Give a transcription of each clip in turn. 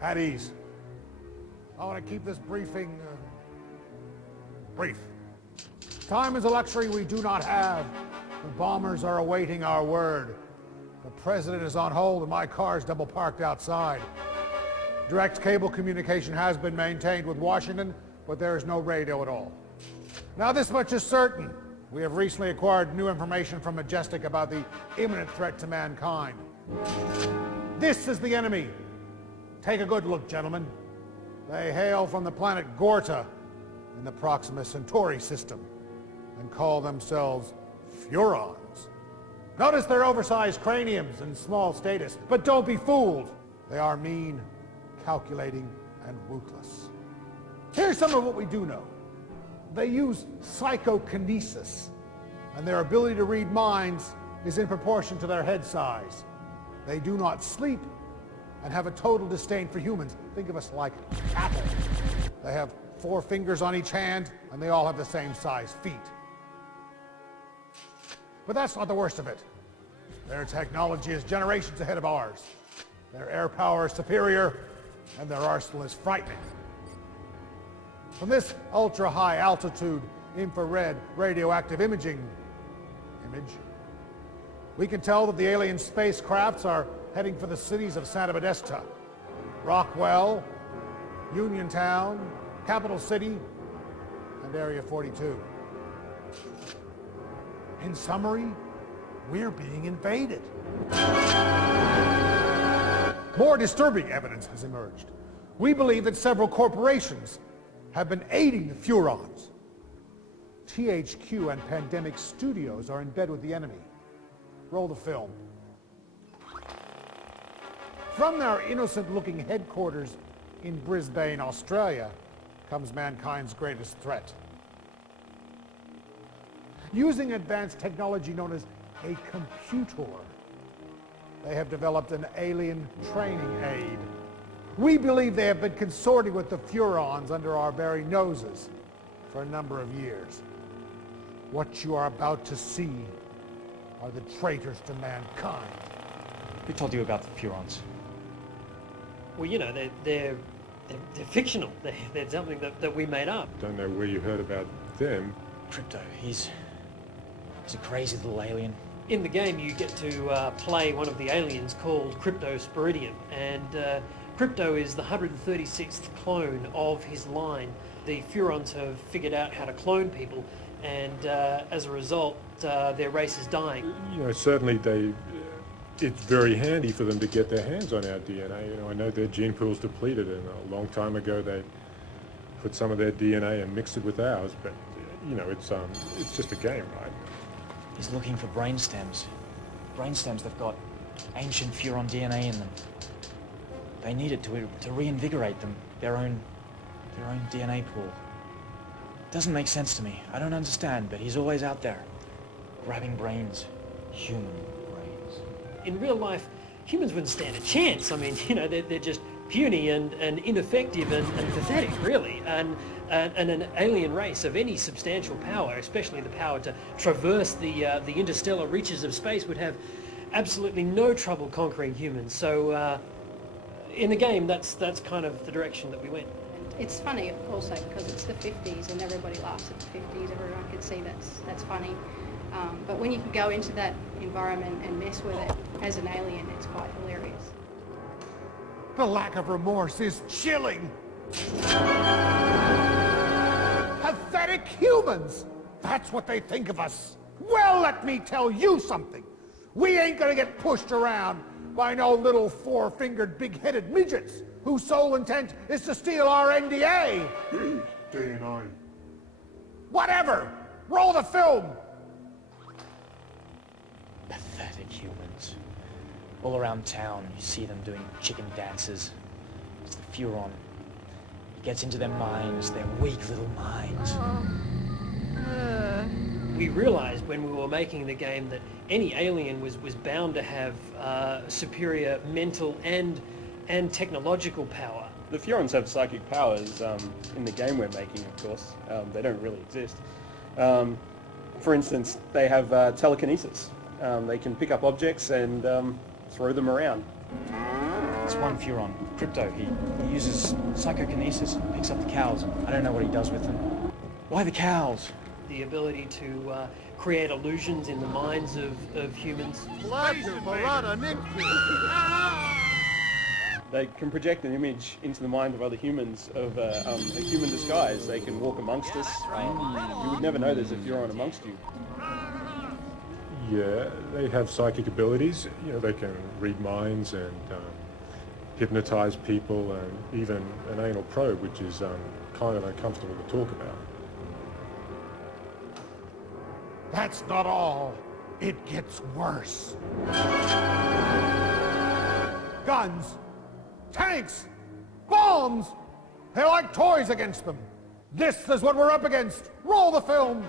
At ease. I want to keep this briefing brief. Time is a luxury we do not have. The bombers are awaiting our word. The president is on hold and my car is double parked outside. Direct cable communication has been maintained with Washington, but there is no radio at all. Now this much is certain. We have recently acquired new information from Majestic about the imminent threat to mankind. This is the enemy. Take a good look, gentlemen. They hail from the planet Gorta in the Proxima Centauri system and call themselves Furons. Notice their oversized craniums and small status, but don't be fooled. They are mean, calculating, and ruthless. Here's some of what we do know. They use psychokinesis, and their ability to read minds is in proportion to their head size. They do not sleep and have a total disdain for humans. Think of us like cattle. They have 4 fingers on each hand, and they all have the same size feet. But that's not the worst of it. Their technology is generations ahead of ours. Their air power is superior, and their arsenal is frightening. From this ultra-high altitude infrared radioactive image, we can tell that the alien spacecrafts are heading for the cities of Santa Modesta, Rockwell, Uniontown, Capital City, and Area 42. In summary, we're being invaded. More disturbing evidence has emerged. We believe that several corporations have been aiding the Furons. THQ and Pandemic Studios are in bed with the enemy. Roll the film. From their innocent-looking headquarters in Brisbane, Australia, comes mankind's greatest threat. Using advanced technology known as a computer, they have developed an alien training aid. We believe they have been consorting with the Furons under our very noses for a number of years. What you are about to see are the traitors to mankind. Who told you about the Furons? Well, you know, they're fictional. They're something that we made up. Don't know where you heard about them. Crypto, he's a crazy little alien. In the game, you get to play one of the aliens called Crypto Spiridium, and Crypto is the 136th clone of his line. The Furons have figured out how to clone people, and as a result, their race is dying. You know, certainly it's very handy for them to get their hands on our DNA. You know, I know their gene pool's depleted, and a long time ago they put some of their DNA and mixed it with ours. But you know, it's just a game, right? He's looking for brain stems. Brain stems that've got ancient Furon DNA in them. They need it to reinvigorate them, their own DNA pool. Doesn't make sense to me. I don't understand, but he's always out there, grabbing brains, human brains. In real life, humans wouldn't stand a chance. I mean, you know, they're just puny and ineffective and pathetic, really. And an alien race of any substantial power, especially the power to traverse the interstellar reaches of space, would have absolutely no trouble conquering humans. So in the game, that's kind of the direction that we went. It's funny also because it's the 50s and everybody laughs at the 50s. Everyone can see that's funny. But when you can go into that environment and mess with it as an alien, it's quite hilarious. The lack of remorse is chilling. Pathetic humans! That's what they think of us. Well, let me tell you something. We ain't gonna get pushed around by no little 4-fingered, big-headed midgets whose sole intent is to steal our NDA. DNA. Whatever! Roll the film! Pathetic humans. All around town, you see them doing chicken dances. It's the Furon. He gets into their minds, their weak little minds. We realized when we were making the game that any alien was bound to have superior mental and technological power. The Furons have psychic powers in the game we're making, of course. They don't really exist. For instance, they have telekinesis. They can pick up objects and throw them around. It's one Furon, Crypto, he uses psychokinesis and picks up the cows. I don't know what he does with them. Why the cows? The ability to create illusions in the minds of humans. They can project an image into the mind of other humans of a human disguise. They can walk amongst us. You would never know this if you're on amongst you. Yeah, they have psychic abilities. You know, they can read minds and hypnotize people, and even an anal probe, which is kind of uncomfortable to talk about. That's not all. It gets worse. Guns, tanks, bombs. They're like toys against them. This is what we're up against. Roll the film.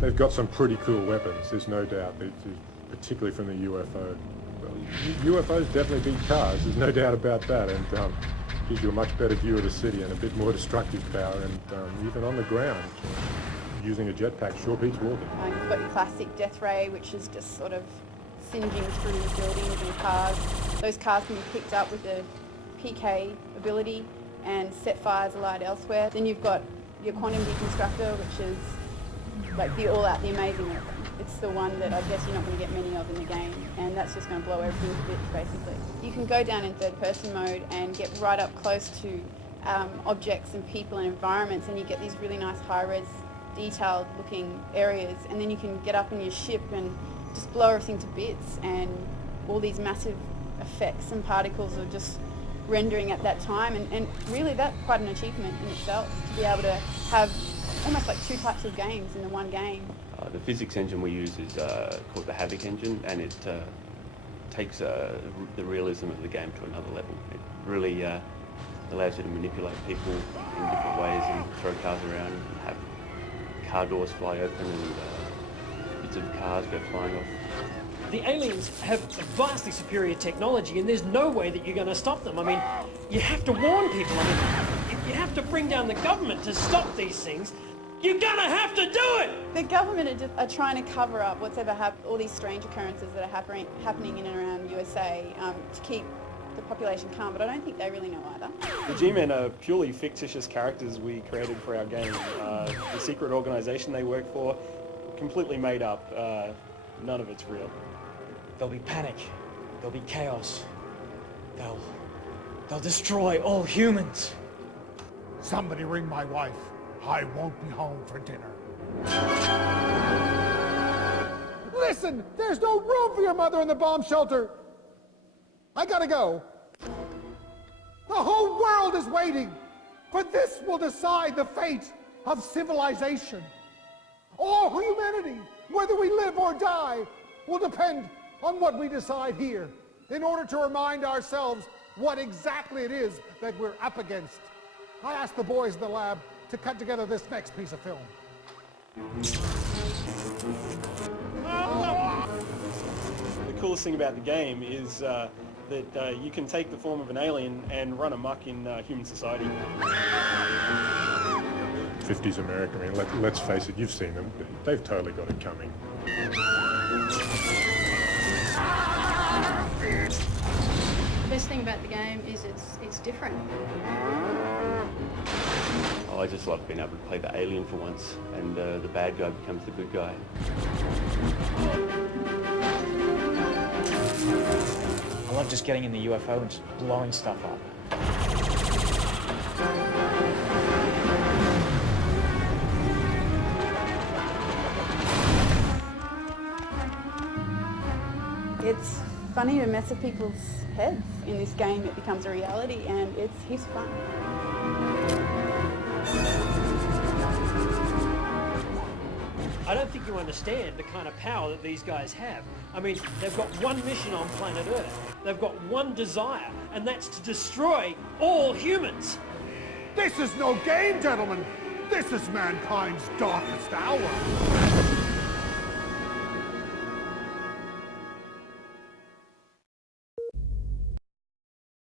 They've got some pretty cool weapons, there's no doubt, particularly from the UFO. Well, UFOs definitely beat cars, there's no doubt about that, and gives you a much better view of the city and a bit more destructive power, and even on the ground, using a jetpack sure beats walking. You've got your classic death ray, which is just sort of singeing through buildings and cars. Those cars can be picked up with the PK ability and set fires alight elsewhere. Then you've got your quantum deconstructor, which is like the all-out, the amazing weapon. It's the one that I guess you're not going to get many of in the game, and that's just going to blow everything to bits, basically. You can go down in third-person mode and get right up close to objects and people and environments, and you get these really nice high-res, detailed-looking areas, and then you can get up in your ship and just blow everything to bits, and all these massive effects and particles are just rendering at that time, and really that's quite an achievement in itself, to be able to have almost like two types of games in the one game. The physics engine we use is called the Havoc engine, and it takes the realism of the game to another level. It really allows you to manipulate people in different ways and throw cars around and have car doors fly open and bits of cars go flying off. The aliens have vastly superior technology, and there's no way that you're going to stop them. I mean, you have to warn people. I mean, if you have to bring down the government to stop these things, you're going to have to do it! The government are trying to cover up what's ever happened, all these strange occurrences that are happening in and around USA to keep the population calm, but I don't think they really know either. The G-Men are purely fictitious characters we created for our game. The secret organisation they work for, completely made up. None of it's real. There'll be panic. There'll be chaos. They'll destroy all humans. Somebody ring my wife. I won't be home for dinner. Listen, there's no room for your mother in the bomb shelter. I gotta go. The whole world is waiting, for this will decide the fate of civilization. All humanity, whether we live or die, will depend on what we decide here in order to remind ourselves what exactly it is that we're up against. I asked the boys in the lab to cut together this next piece of film. The coolest thing about the game is that you can take the form of an alien and run amok in human society. 50s America, I mean, let's face it, you've seen them. They've totally got it coming. The best thing about the game is it's different. I just love being able to play the alien for once, and the bad guy becomes the good guy. I love just getting in the UFO and just blowing stuff up. It's funny to mess with people's heads. In this game it becomes a reality, and it's heaps of fun. I don't think you understand the kind of power that these guys have. I mean, they've got one mission on planet Earth. They've got one desire, and that's to destroy all humans. This is no game, gentlemen. This is mankind's darkest hour.